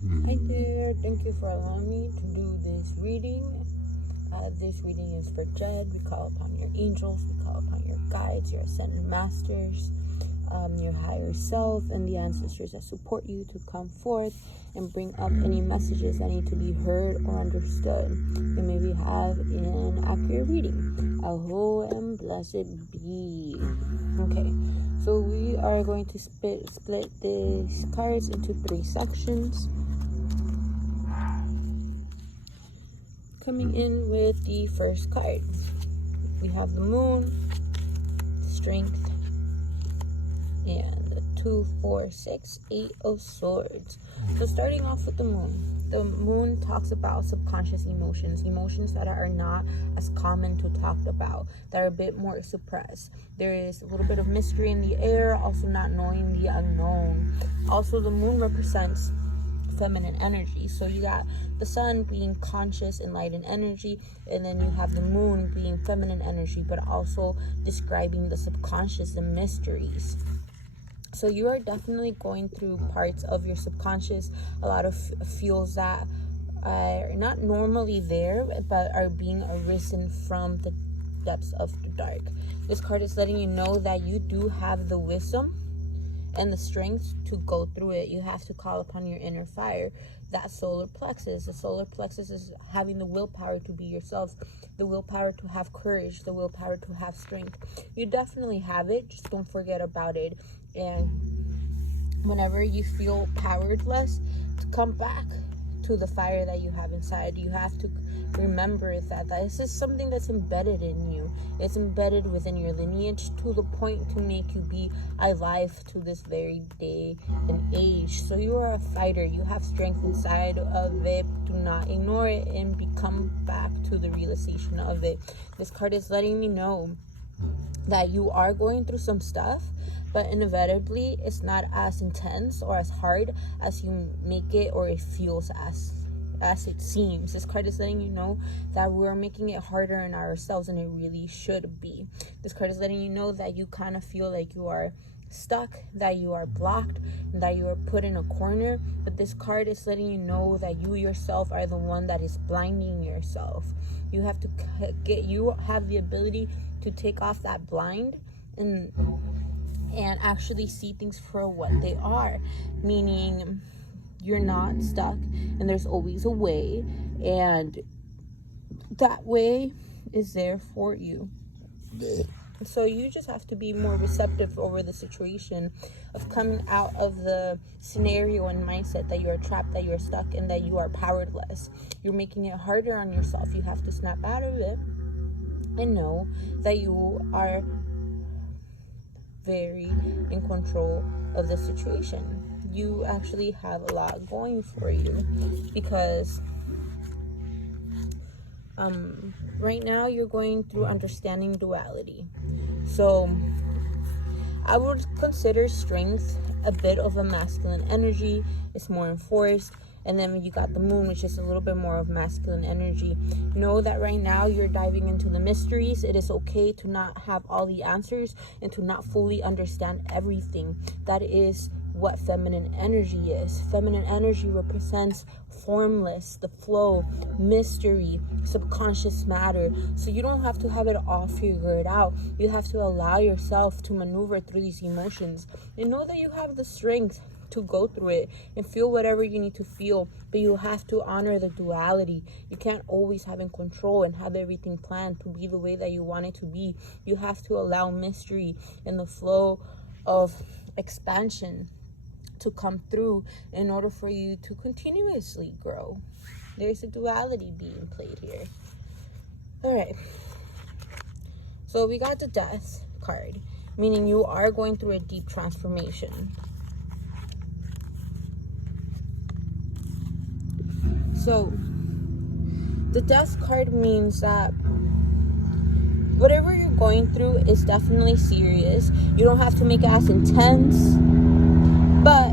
Hi there, thank you for allowing me to do this reading. This reading is for Jed. We call upon your angels, we call upon your guides, your ascended masters, your higher self, and the ancestors that support you to come forth and bring up any messages that need to be heard or understood. You may have an accurate reading. Aho and blessed be. Okay, so we are going to split these cards into 3 sections. Coming in with the first card, we have the moon, strength, and the 2, 4, 6, 8 of swords. So starting off with the moon talks about subconscious emotions that are not as common to talk about, that are a bit more suppressed. There is a little bit of mystery in the air, also not knowing the unknown. Also, the moon represents feminine energy. So you got the sun being conscious, enlightened energy, and then you have the moon being feminine energy, but also describing the subconscious and mysteries. So you are definitely going through parts of your subconscious, a lot of feels that are not normally there, but are being arisen from the depths of the dark. This card is letting you know that you do have the wisdom and the strength to go through it. You have to call upon your inner fire, that solar plexus. The solar plexus is having the willpower to be yourself, the willpower to have courage, the willpower to have strength. You definitely have it, just don't forget about it. And whenever you feel powerless, to come back to the fire that you have inside. You have to remember that this is something that's embedded in you. It's embedded within your lineage to the point to make you be alive to this very day and age. So you are a fighter. You have strength inside of it. Do not ignore it and come back to the realization of it. This card is letting me know that you are going through some stuff, but inevitably it's not as intense or as hard as you make it, or it feels as it seems. This card is letting you know that we're making it harder on ourselves, and it really should be. This card is letting you know that you kind of feel like you are stuck, that you are blocked, and that you are put in a corner. But this card is letting you know that you yourself are the one that is blinding yourself. You have the ability to take off that blind and actually see things for what they are, meaning you're not stuck and there's always a way, and that way is there for you. So you just have to be more receptive over the situation of coming out of the scenario and mindset that you are trapped, that you are stuck, and that you are powerless. You're making it harder on yourself. You have to snap out of it and know that you are very in control of the situation. You actually have a lot going for you, because right now you're going through understanding duality. So I would consider strength a bit of a masculine energy. It's more enforced. And then you got the moon, which is a little bit more of masculine energy. Know that right now you're diving into the mysteries. It is okay to not have all the answers and to not fully understand everything. That is what feminine energy is. Feminine energy represents formless, the flow, mystery, subconscious matter. So you don't have to have it all figured out. You have to allow yourself to maneuver through these emotions and know that you have the strength to go through it and feel whatever you need to feel, but you have to honor the duality. You can't always have in control and have everything planned to be the way that you want it to be. You have to allow mystery and the flow of expansion to come through in order for you to continuously grow. There's a duality being played here. All right, so we got the death card, meaning you are going through a deep transformation. So the death card means that whatever you're going through is definitely serious. You don't have to make it as intense, but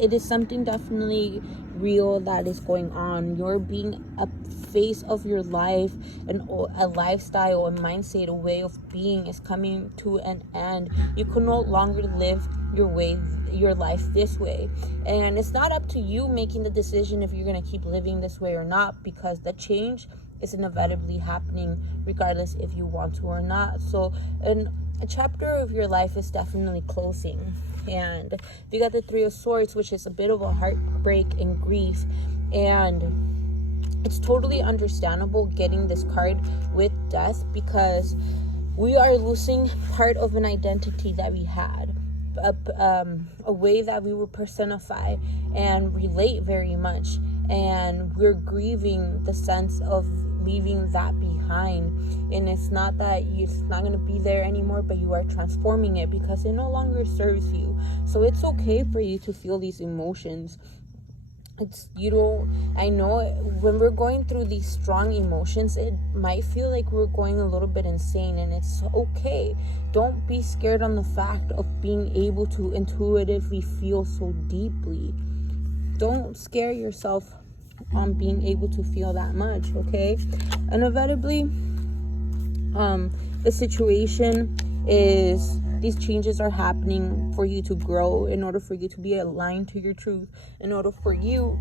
it is something definitely real that is going on. You're being a phase of your life, and a lifestyle, a mindset, a way of being is coming to an end. You can no longer live your life this way. And it's not up to you making the decision if you're going to keep living this way or not, because the change is inevitably happening regardless if you want to or not. So a chapter of your life is definitely closing. And you got the Three of Swords, which is a bit of a heartbreak and grief. And it's totally understandable getting this card with death, because we are losing part of an identity that we had, a way that we would personify and relate very much. And we're grieving the sense of leaving that behind. And it's not that it's not going to be there anymore, but you are transforming it because it no longer serves you. So it's okay for you to feel these emotions. I know when we're going through these strong emotions, it might feel like we're going a little bit insane, and it's okay. Don't be scared on the fact of being able to intuitively feel so deeply. Don't scare yourself on being able to feel that much, okay? Inevitably, the situation is, these changes are happening for you to grow, in order for you to be aligned to your truth, in order for you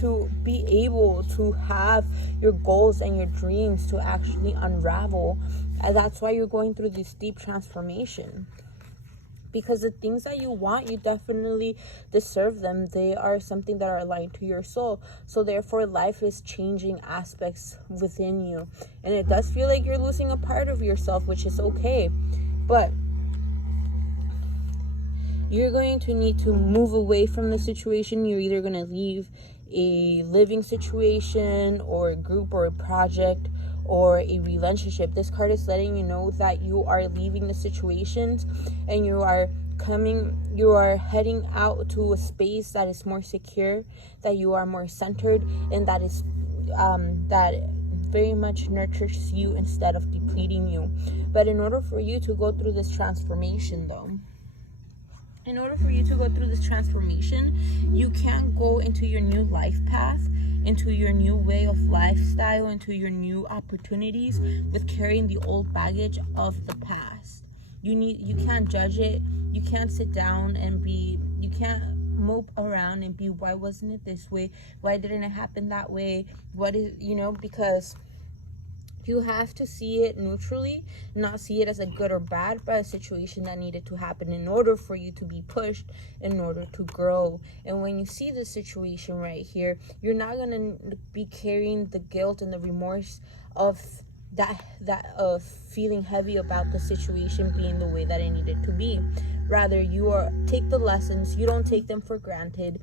to be able to have your goals and your dreams to actually unravel. And that's why you're going through this deep transformation. Because the things that you want, you definitely deserve them. They are something that are aligned to your soul. So therefore, life is changing aspects within you. And it does feel like you're losing a part of yourself, which is okay. But you're going to need to move away from the situation. You're either going to leave a living situation or a group or a project or a relationship. This card is letting you know that you are leaving the situations and you are heading out to a space that is more secure, that you are more centered, and that is that very much nurtures you instead of depleting you. But in order for you to go through this transformation, you can't go into your new life path, into your new way of lifestyle, into your new opportunities with carrying the old baggage of the past. You can't judge it. You can't sit down and you can't mope around and be, why wasn't it this way? Why didn't it happen that way? Because you have to see it neutrally, not see it as a good or bad, but a situation that needed to happen in order for you to be pushed, in order to grow. And when you see this situation right here, you're not going to be carrying the guilt and the remorse of of feeling heavy about the situation being the way that it needed to be. Rather, take the lessons, you don't take them for granted,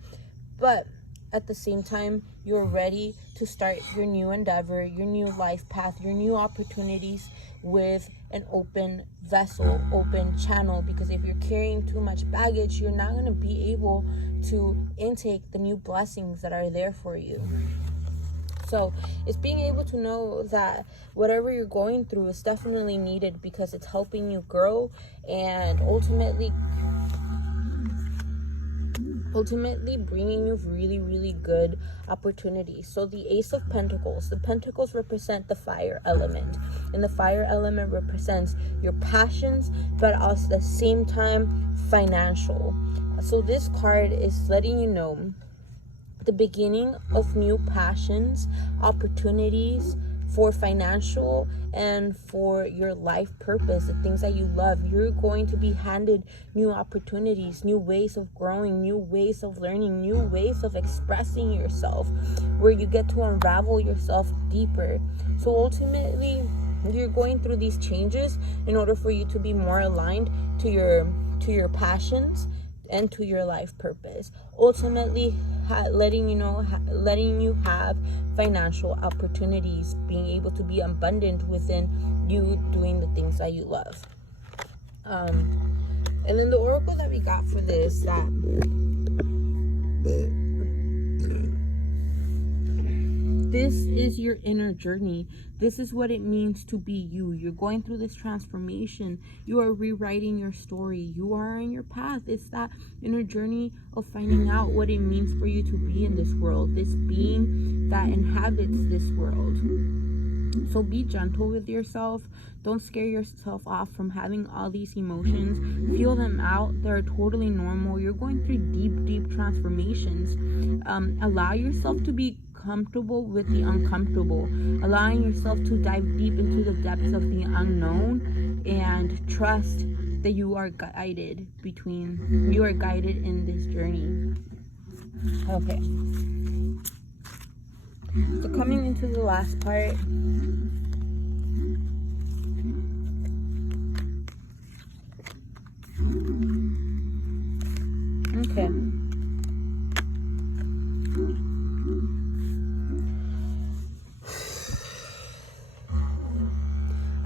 but at the same time, you're ready to start your new endeavor, your new life path, your new opportunities with an open vessel, open channel. Because if you're carrying too much baggage, you're not going to be able to intake the new blessings that are there for you. So it's being able to know that whatever you're going through is definitely needed, because it's helping you grow and ultimately bringing you really, really good opportunities. So the Ace of Pentacles, the Pentacles represent the fire element, and the fire element represents your passions, but also at the same time financial. So this card is letting you know the beginning of new passions, opportunities for financial and for your life purpose, the things that you love. You're going to be handed new opportunities, new ways of growing, new ways of learning, new ways of expressing yourself, where you get to unravel yourself deeper. So ultimately, you're going through these changes in order for you to be more aligned to your passions and to your life purpose. Ultimately, letting you have financial opportunities, being able to be abundant within you doing the things that you love. And then the oracle that we got for this, this is your inner journey. This is what it means to be you. You're going through this transformation. You are rewriting your story. You are on your path. It's that inner journey of finding out what it means for you to be in this world, this being that inhabits this world. So be gentle with yourself. Don't scare yourself off from having all these emotions. Feel them out. They're totally normal. You're going through deep transformations. Allow yourself to be comfortable with the uncomfortable. Allowing yourself to dive deep into the depths of the unknown, and trust that you are guided in this journey. Okay. So coming into the last part. Okay.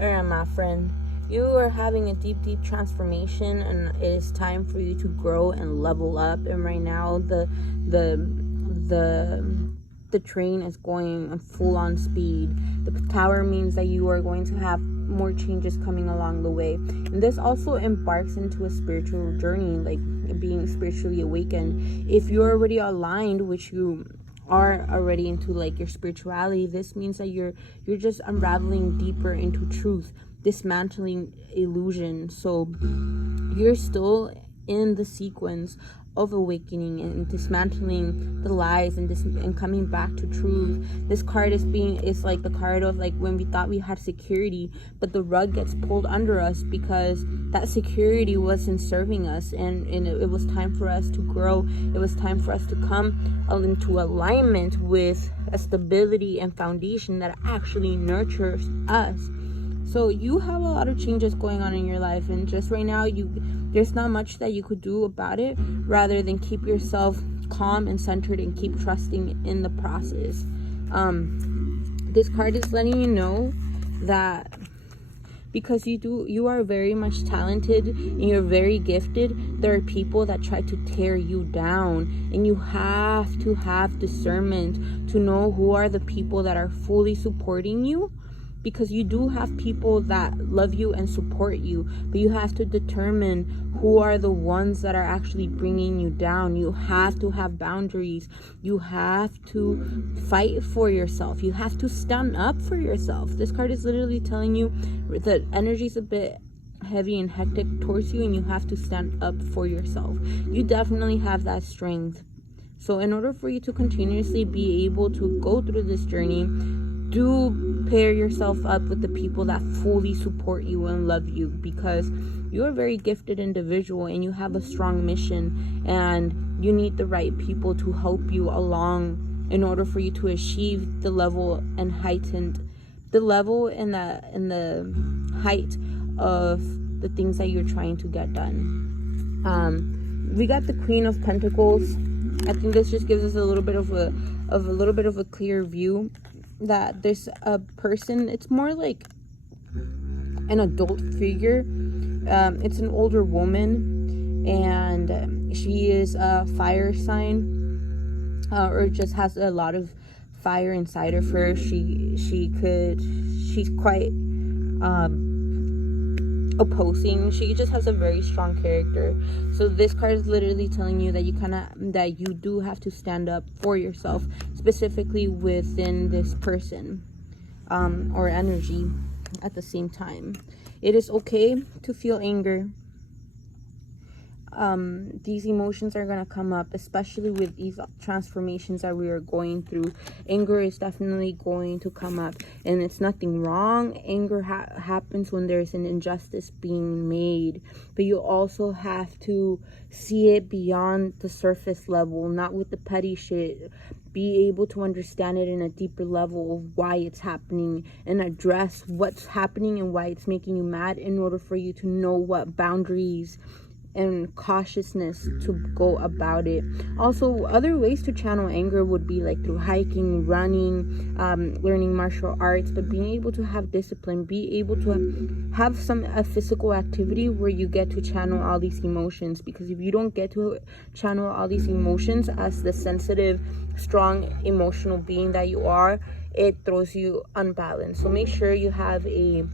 Alright, my friend. You are having a deep transformation, and it is time for you to grow and level up. And right now the train is going full on speed. The tower means that you are going to have more changes coming along the way. And this also embarks into a spiritual journey, like being spiritually awakened. If you're already aligned, which you are already into like your spirituality, this means that you're just unraveling deeper into truth, dismantling illusion. So you're still in the sequence of awakening and dismantling the lies and coming back to truth. This card is like the card of like when we thought we had security, but the rug gets pulled under us because that security wasn't serving us, and it was time for us to grow. It was time for us to come into alignment with a stability and foundation that actually nurtures us. So you have a lot of changes going on in your life, and just right now there's not much that you could do about it, rather than keep yourself calm and centered and keep trusting in the process. This card is letting you know that because you are very much talented and you're very gifted, there are people that try to tear you down, and you have to have discernment to know who are the people that are fully supporting you. Because you do have people that love you and support you, but you have to determine who are the ones that are actually bringing you down. You have to have boundaries. You have to fight for yourself. You have to stand up for yourself. This card is literally telling you the energy is a bit heavy and hectic towards you, and you have to stand up for yourself. You definitely have that strength. So in order for you to continuously be able to go through this journey, do pair yourself up with the people that fully support you and love you, because you're a very gifted individual and you have a strong mission, and you need the right people to help you along in order for you to achieve the level and the height of the things that you're trying to get done. We got the Queen of Pentacles. I think this just gives us a little bit of a clear view that there's a person. It's more like an adult figure. It's an older woman, and she is a fire sign, or just has a lot of fire inside of her. She's quite opposing. She just has a very strong character. So this card is literally telling you that you do have to stand up for yourself, specifically within this person or energy at the same time. It is okay to feel anger. These emotions are going to come up, especially with these transformations that we are going through. Anger is definitely going to come up, and it's nothing wrong. Anger happens when there's an injustice being made, but you also have to see it beyond the surface level, not with the petty shit. Be able to understand it in a deeper level of why it's happening, and address what's happening and why it's making you mad, in order for you to know what boundaries and cautiousness to go about it. Also, other ways to channel anger would be like through hiking, running, learning martial arts, but being able to have discipline, be able to have a physical activity where you get to channel all these emotions. Because if you don't get to channel all these emotions as the sensitive, strong, emotional being that you are, it throws you unbalanced. So make sure you have a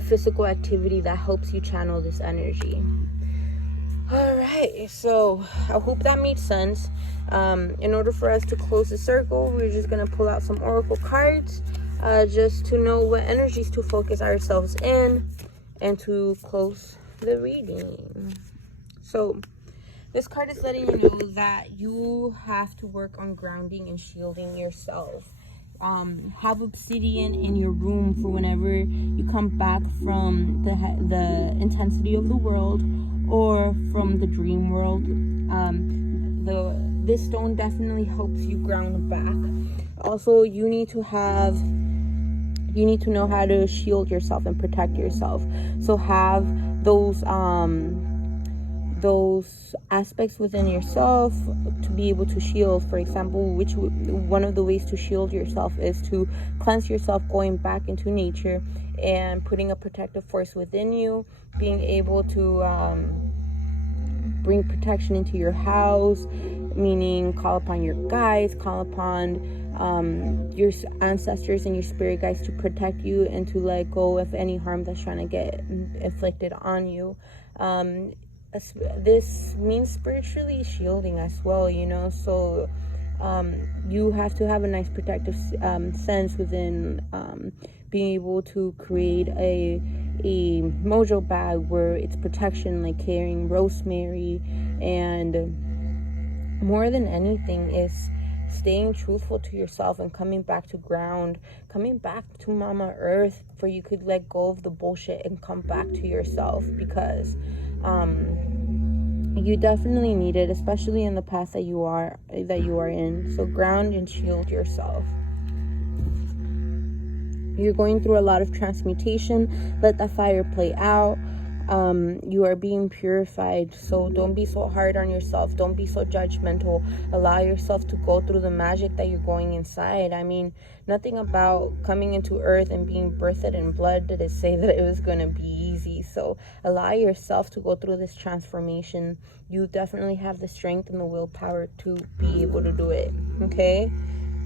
physical activity that helps you channel this energy. All right, so I hope that made sense. In order for us to close the circle, we're just gonna pull out some oracle cards. just to know what energies to focus ourselves in and to close the reading. So this card is letting you know that you have to work on grounding and shielding yourself. Have obsidian in your room for whenever you come back from the intensity of the world or from the dream world. This stone definitely helps you ground back. Also, you need to know how to shield yourself and protect yourself. So have those aspects within yourself to be able to shield. For example, one of the ways to shield yourself is to cleanse yourself, going back into nature and putting a protective force within you, being able to bring protection into your house, meaning call upon your guides, call upon your ancestors and your spirit guides to protect you and to let go of any harm that's trying to get inflicted on you. This means spiritually shielding as well, so you have to have a nice protective sense within being able to create a mojo bag where it's protection, like carrying rosemary, and more than anything is staying truthful to yourself and coming back to ground, coming back to Mama Earth, for you could let go of the bullshit and come back to yourself, because you definitely need it, especially in the path that you are in. So ground and shield yourself. You're going through a lot of transmutation. Let that fire play out. You are being purified, so don't be so hard on yourself. Don't be so judgmental. Allow yourself to go through the magic that you're going inside. I mean, nothing about coming into earth and being birthed in blood did it say that it was going to be easy. So allow yourself to go through this transformation. You definitely have the strength and the willpower to be able to do it, okay?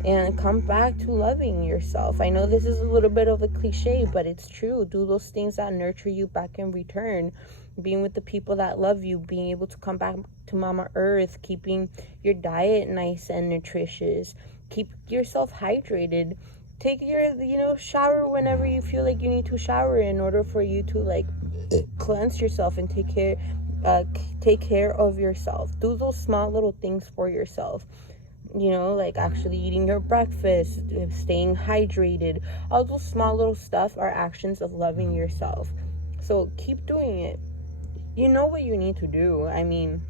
And come back to loving yourself. I know this is a little bit of a cliche, but it's true. Do those things that nurture you back in return. Being with the people that love you. Being able to come back to Mama Earth. Keeping your diet nice and nutritious. Keep yourself hydrated. Take your, shower whenever you feel like you need to shower in order for you to, cleanse yourself and take care of yourself. Do those small little things for yourself. Like actually eating your breakfast, staying hydrated. All those small little stuff are actions of loving yourself. So keep doing it. You know what you need to do. I mean,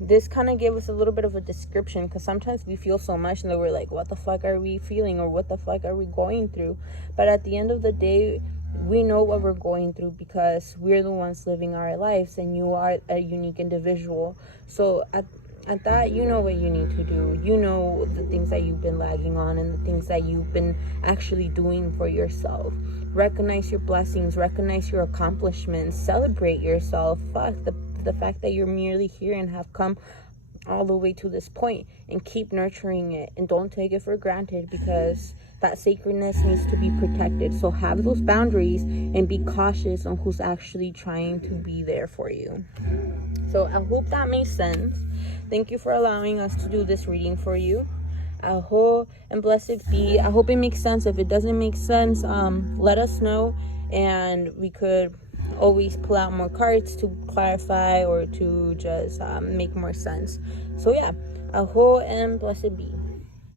this kind of gave us a little bit of a description, because sometimes we feel so much and then we're like, what the fuck are we feeling, or what the fuck are we going through? But at the end of the day, we know what we're going through because we're the ones living our lives, and you are a unique individual. So at that, you know what you need to do. You know the things that you've been lagging on and the things that you've been actually doing for yourself. Recognize your blessings. Recognize your accomplishments. Celebrate yourself. Fuck the fact that you're merely here and have come all the way to this point, and keep nurturing it, and don't take it for granted, because that sacredness needs to be protected. So have those boundaries and be cautious on who's actually trying to be there for you. So I hope that makes sense. Thank you for allowing us to do this reading for you. Aho and blessed be. I hope it makes sense. If it doesn't make sense, let us know, and we could always pull out more cards to clarify or to just make more sense. So yeah, aho and blessed be.